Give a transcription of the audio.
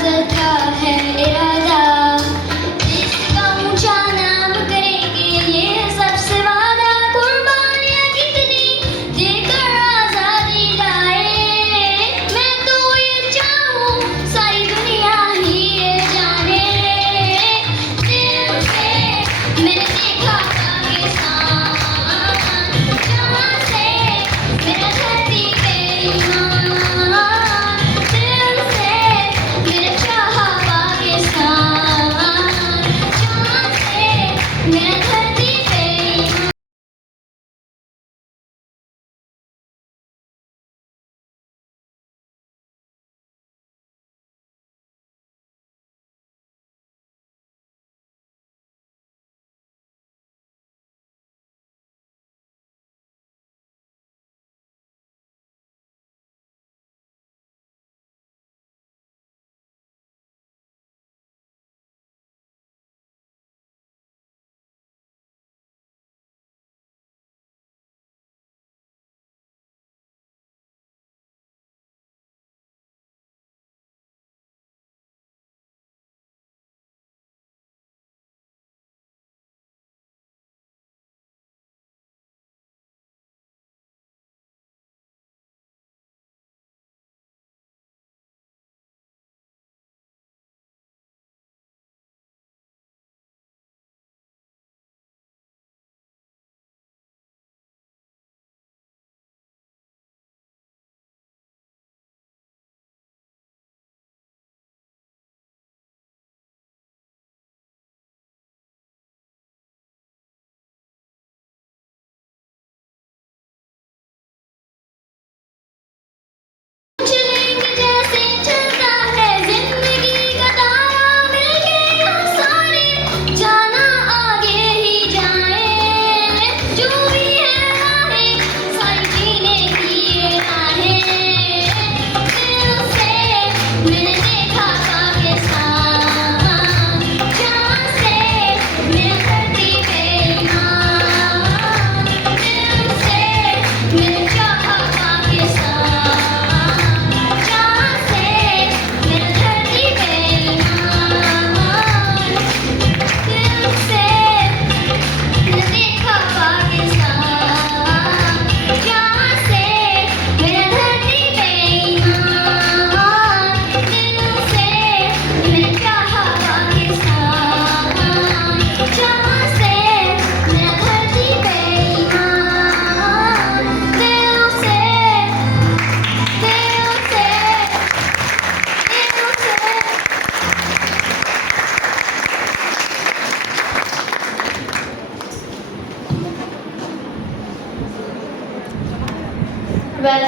हिफाजत का है इरादा, देश का ऊंचा नाम करेंगे ये सबसे वादा, कुर्बानियां कितनी देकर आजादी लाए, मैं तो ये चाहूं सारी दुनिया ही ये जाने, दिल से मैंने देखा पाकिस्तान, जहां से मेरा धरती पे ईमान, दिल से मैंने चाहा पाकिस्तान, जहां से मेरा धरती पे ईमान। चलेंगे जैसे चलता है जिंदगी का तारा, मिलके हम सारे जाना आगे ही जाए, जो भी है राहें सारी जीने की ये राहें, दिल से मैंने देखा पाकिस्तान, जहां से मेरा धरती पे ईमान, दिल से मैंने चाहा पाकिस्तान, जहां से मेरा धरती पे ईमान, दिल से मैंने देखा पाकिस्तान, जहां से मेरा धरती पे ईमान, दिल से मैंने चाहा पाकिस्तान, जहां से मेरा धरती पे ईमान, दिल से Well